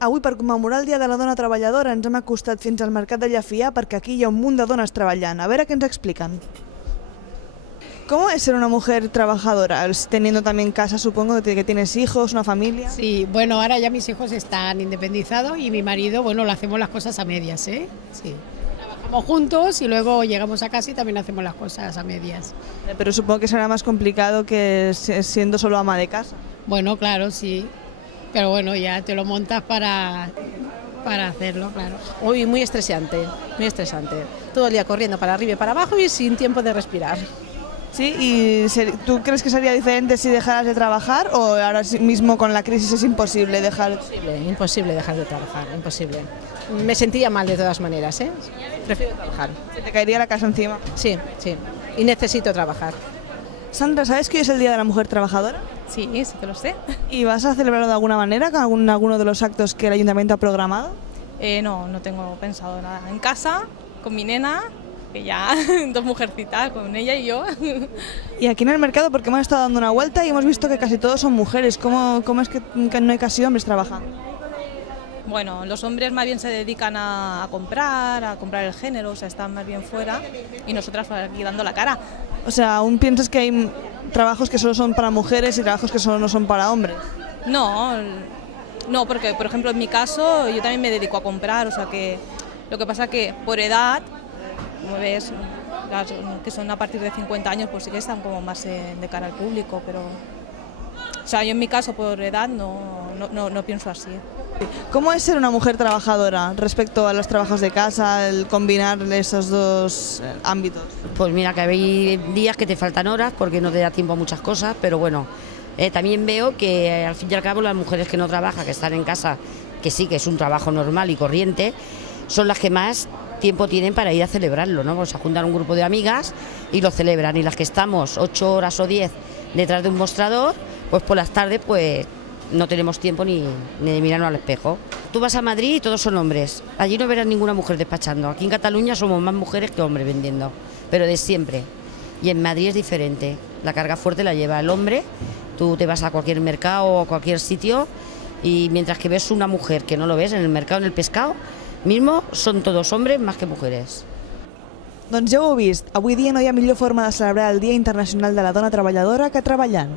Avui, per commemorar el Dia de la Dona Treballadora, ens hem acostat fins al Mercat de Llefià perquè aquí hi ha un munt de dones treballant. A veure què ens expliquen. ¿Cómo es ser una mujer trabajadora? Teniendo también casa, supongo que tienes hijos, una familia. Sí, bueno, ahora ya mis hijos están independizados y mi marido, bueno, lo hacemos las cosas a medias, ¿eh? Sí. Trabajamos juntos y luego llegamos a casa y también hacemos las cosas a medias. Pero supongo que será más complicado que siendo solo ama de casa. Bueno, claro, sí. Pero bueno, ya te lo montas para hacerlo, claro. Uy, muy estresante, muy estresante. Todo el día corriendo para arriba y para abajo y sin tiempo de respirar. ¿Sí? ¿Y tú crees que sería diferente si dejaras de trabajar o ahora mismo con la crisis es imposible dejar? Imposible dejar de trabajar, imposible. Me sentía mal de todas maneras, ¿eh? Prefiero trabajar. ¿Se te caería la casa encima? Sí, sí. Y necesito trabajar. Sandra, ¿sabes que hoy es el Día de la Mujer Trabajadora? Sí, sí que lo sé. ¿Y vas a celebrarlo de alguna manera con alguno de los actos que el Ayuntamiento ha programado? No tengo pensado nada. En casa, con mi nena, que ya dos mujercitas, con ella y yo. Y aquí en el mercado, porque hemos estado dando una vuelta y hemos visto que casi todos son mujeres. ¿Cómo es que no hay casi hombres trabajando? Bueno, los hombres más bien se dedican a comprar el género, o sea, están más bien fuera y nosotras aquí dando la cara. O sea, ¿aún piensas que hay trabajos que solo son para mujeres y trabajos que solo no son para hombres? No, porque por ejemplo en mi caso yo también me dedico a comprar, o sea que lo que pasa que por edad, como ves, las que son a partir de 50 años pues sí que están como más de cara al público, pero o sea, yo en mi caso por edad no pienso así. ¿Cómo es ser una mujer trabajadora respecto a los trabajos de casa, el combinar esos dos ámbitos? Pues mira, que hay días que te faltan horas porque no te da tiempo a muchas cosas, pero bueno, también veo que al fin y al cabo las mujeres que no trabajan, que están en casa, que sí que es un trabajo normal y corriente, son las que más tiempo tienen para ir a celebrarlo, ¿no? Pues a juntar un grupo de amigas y lo celebran, y las que estamos 8 horas o 10 detrás de un mostrador, pues por las tardes pues no tenemos tiempo ni de mirarnos al espejo. Tú vas a Madrid y todos son hombres. Allí no verás ninguna mujer despachando. Aquí en Cataluña somos más mujeres que hombres vendiendo, pero de siempre. Y en Madrid es diferente. La carga fuerte la lleva el hombre. Tú te vas a cualquier mercado o a cualquier sitio y mientras que ves una mujer que no lo ves en el mercado, en el pescado, mismo son todos hombres más que mujeres. Doncs ja ho heu vist, avui dia no hi ha millor forma de celebrar el Dia Internacional de la Dona Treballadora que treballant.